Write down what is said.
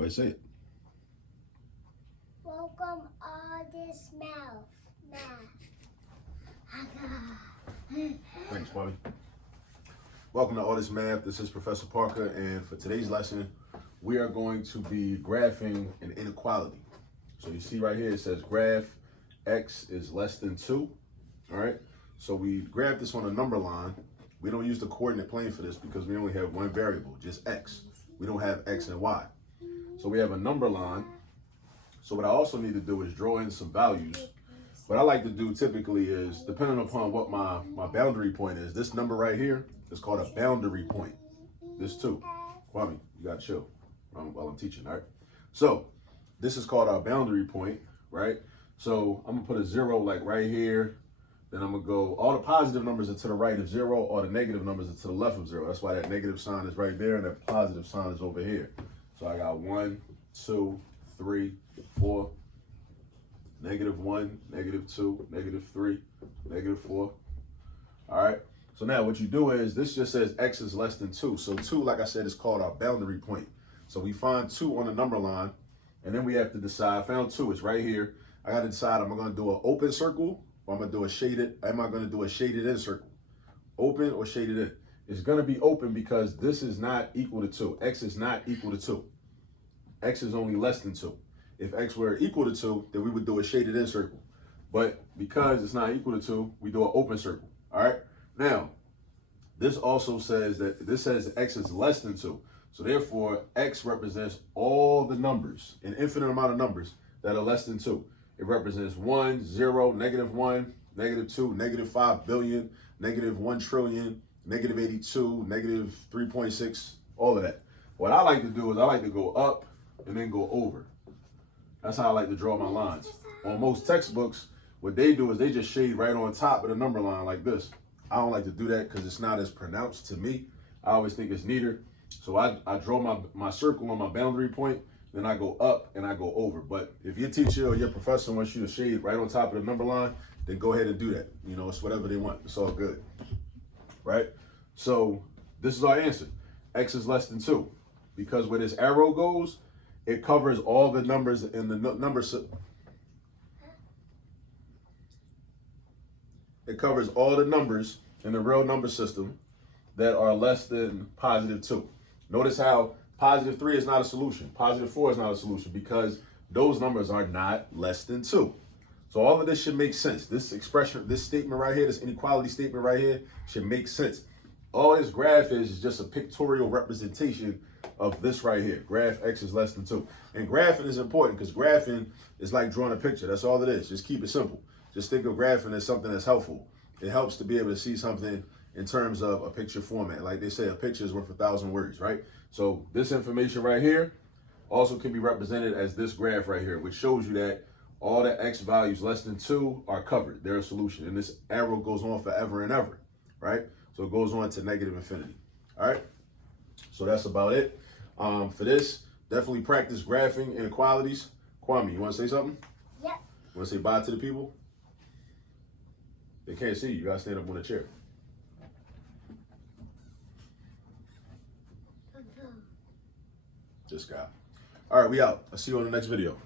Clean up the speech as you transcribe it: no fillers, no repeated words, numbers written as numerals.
Go ahead, say it. Welcome all this math. Thanks, Bobby. Welcome to All This Math. This is Professor Parker, and for today's lesson, we are going to be graphing an inequality. So you see right here, it says graph x is less than 2. All right. So we graph this on a number line. We don't use the coordinate plane for this because we only have one variable, just x. We don't have x and y. So we have a number line. So what I also need to do is draw in some values. What I like to do typically is, depending upon what my boundary point is, this number right here is called a boundary point. This too. Kwame, you got to chill while I'm teaching, all right? So this is called our boundary point, right? So I'm going to put a 0 like right here. Then I'm going to go, all the positive numbers are to the right of 0, all the negative numbers are to the left of 0. That's why that negative sign is right there and that positive sign is over here. So I got 1, 2, 3, 4, -1, -2, -3, -4. All right. So now what you do is, this just says x is less than 2. So 2, like I said, is called our boundary point. So we find 2 on the number line, and then we have to decide. I found 2. It's right here. I got to decide, am I going to do an open circle or am I going to do a shaded in circle? Open or shaded in? It's going to be open because this is not equal to 2. X is not equal to 2. X is only less than 2. If x were equal to 2, then we would do a shaded in circle. But because it's not equal to 2, we do an open circle. All right. Now, this also says that this says x is less than 2. So therefore, x represents all the numbers, an infinite amount of numbers that are less than 2. It represents 1, 0, -1, -2, -5 billion, -1 trillion, -82, -3.6, all of that. What I like to do is I like to go up and then go over. That's how I like to draw my lines. On most textbooks, what they do is they just shade right on top of the number line like this. I don't like to do that because it's not as pronounced to me. I always think it's neater. So I draw my circle on my boundary point, then I go up and I go over. But if your teacher or your professor wants you to shade right on top of the number line, then go ahead and do that. You know, it's whatever they want. It's all good. Right? So this is our answer. X is less than 2. Because where this arrow goes, it covers all the numbers in the number system. It covers all the numbers in the real number system that are less than +2. Notice how +3 is not a solution. +4 is not a solution because those numbers are not less than 2. So all of this should make sense. This expression, this statement right here, this inequality statement right here should make sense. All this graph is just a pictorial representation of this right here. Graph x is less than 2. And graphing is important because graphing is like drawing a picture. That's all it is. Just keep it simple. Just think of graphing as something that's helpful. It helps to be able to see something in terms of a picture format. Like they say, a picture is worth 1,000 words, right? So this information right here also can be represented as this graph right here, which shows you that all the x values less than 2 are covered. They're a solution. And this arrow goes on forever and ever, right? So it goes on to negative infinity. All right. So that's about it. For this, definitely practice graphing inequalities. Kwame, you want to say something? Yep. You want to say bye to the people? They can't see you. You got to stand up on a chair. This guy. All right, we out. I'll see you on the next video.